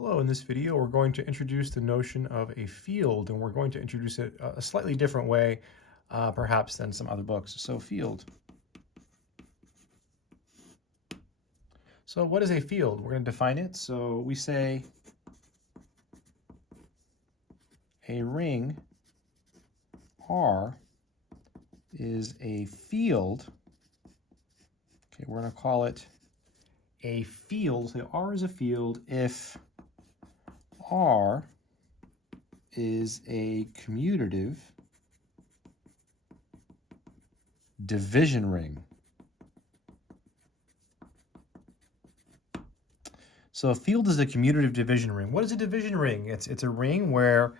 Hello, in this video we're going to introduce the notion of a field, and we're going to introduce it a slightly different way perhaps than some other books. So field. So what is a field? We're going to define it. So we say a ring R is a field. Okay, we're going to call it a field. So R is a field if R is a commutative division ring. So a field is a commutative division ring. What is a division ring? It's a ring where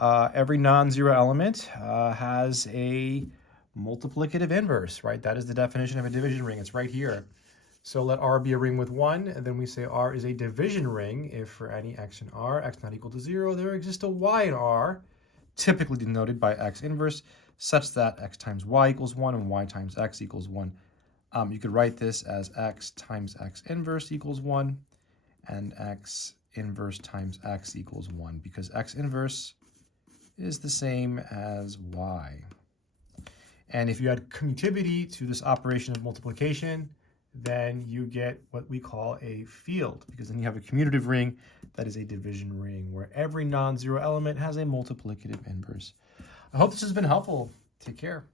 every non-zero element has a multiplicative inverse, right? That is the definition of a division ring. It's right here. So let R be a ring with 1, and then we say R is a division ring if for any x in R, x not equal to 0, there exists a y in R, typically denoted by x inverse, such that x times y equals 1 and y times x equals 1. You could write this as x times x inverse equals 1, and x inverse times x equals 1, because x inverse is the same as y. And if you add commutativity to this operation of multiplication, then you get what we call a field, because then you have a commutative ring that is a division ring where every non-zero element has a multiplicative inverse. I hope this has been helpful. Take care.